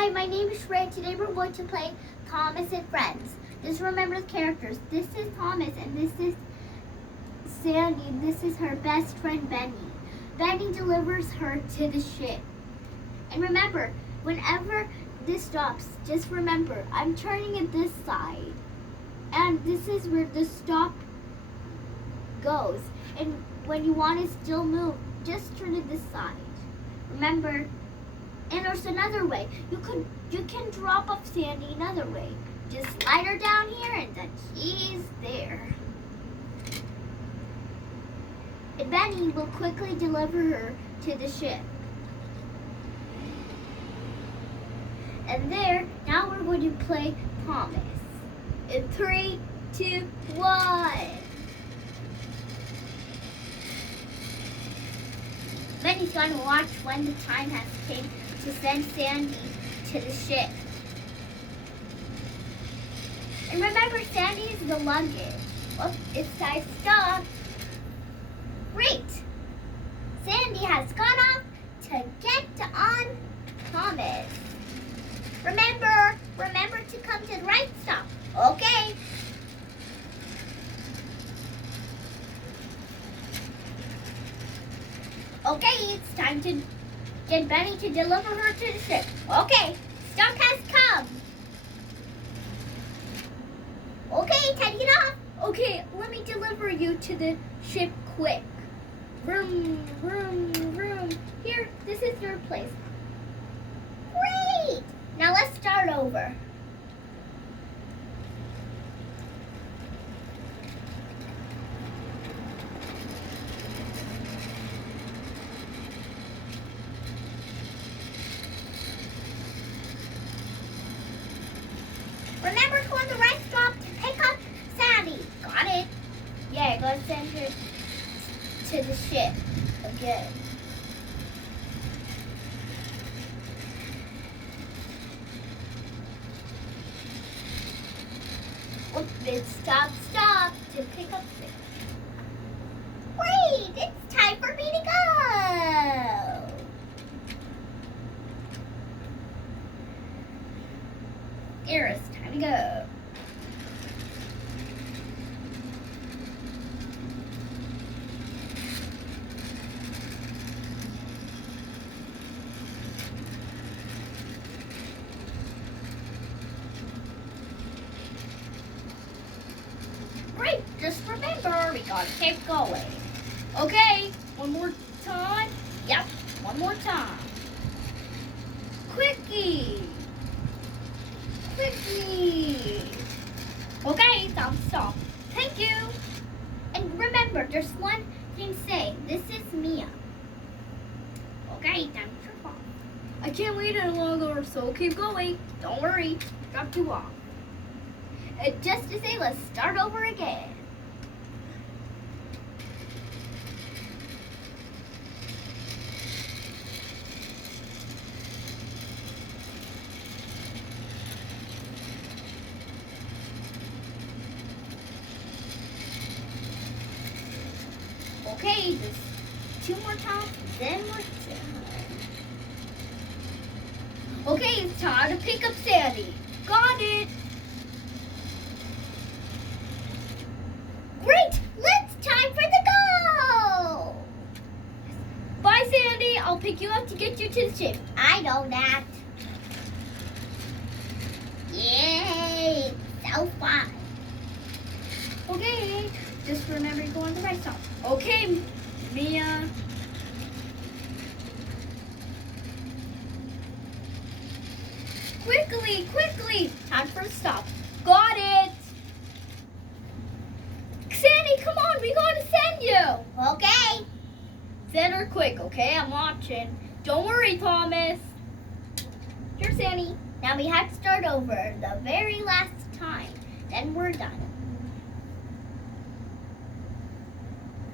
Hi, my name is Shreya. Today we're going to play Thomas and Friends. Just remember the characters. This is Thomas and this is Sandy. This is her best friend Benny. Benny delivers her to the ship. And remember, whenever this stops, just remember, I'm turning it this side. And this is where the stop goes. And when you want to still move, just turn it this side. Remember, and there's another way. You can drop off Sandy another way. Just slide her down here and the key's there. And Benny will quickly deliver her to the ship. And there, now we're going to play Thomas. In 3, 2, 1. Benny's going to watch when the time has came to send Sandy to the ship. And remember, Sandy is the luggage. Oh, it's time to stop. Great! Sandy has gone off to get on Thomas. Remember to come to the right stop. Okay. Okay, it's time to get Benny to deliver her to the ship. Okay, stop has come. Okay, time to get off. Okay, let me deliver you to the ship quick. Vroom, vroom, vroom. Here, this is your place. Great! Now let's start over. Remember to go on the right stop to pick up Sandy. Got it? Yeah, go send her to the ship again. Oh, then stop to pick up Sandy. Wait, it's time for me to go. Iris, time to go. Great, just remember, we gotta keep going. Okay, one more time. Yep, one more time. Quickie. Quickly. Okay, stop. Thank you. And remember, there's one thing to say. This is Mia. Okay, time to drop off. I can't wait any longer, so keep going. Don't worry, drop you off. And just to say, let's start over again. Okay, just 2 more times, then we're done. Okay, it's time to pick up Sandy. Got it. Great, time for the go. Bye, Sandy. I'll pick you up to get you to the ship. I know that. Yay, so fun. Okay. Just remember to go on the right side. Okay, Mia. Quickly. Time for a stop. Got it. Sandy, come on. We gotta send you. Okay. Send her quick, okay? I'm watching. Don't worry, Thomas. Here, Sandy. Now we have to start over the very last time. Then we're done.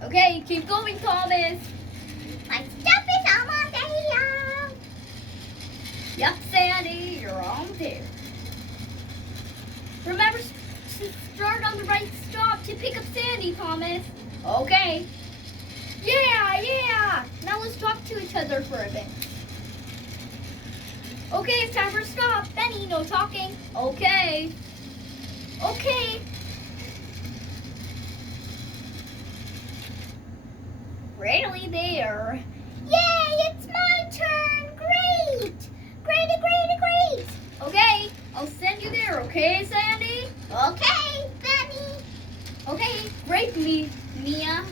Okay, keep going, Thomas. My stuff is almost there. Yep, Sandy, you're on there. Remember to start on the right stop to pick up Sandy, Thomas. Okay. Yeah. Now let's talk to each other for a bit. Okay, it's time for a stop. Benny, no talking. Okay. Okay. Really there. Yay, it's my turn. Great. Great. Okay, I'll send you there, okay, Sandy? Okay, Benny. Okay, great, Mia.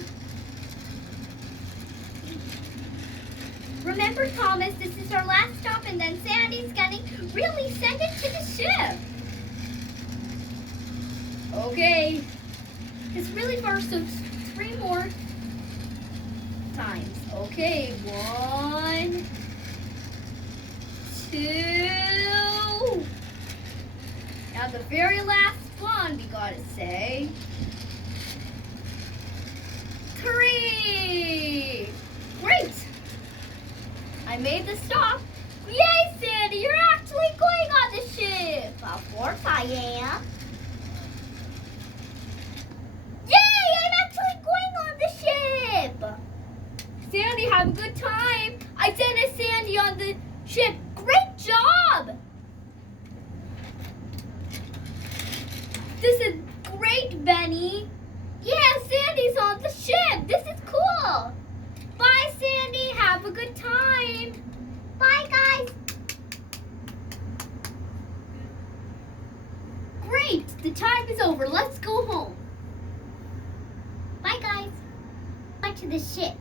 Remember, Thomas, this is our last stop, and then Sandy's gonna really send it to the ship. Okay. It's really far, so 3 more times. Okay, 1, 2. Now the very last one, we gotta say. 3. Great. I made the stop. Yay, Sandy, you're actually going on the ship. Of course I am. Yay, I'm actually going on the ship. Sandy, have a good time. I sent a Sandy on the ship. Great job. This is great, Benny. Yeah, Sandy's on the ship. This is cool. Bye, Sandy. Have a good time. Bye, guys. Great. The time is over. Let's go home. Bye, guys. Back to the ship.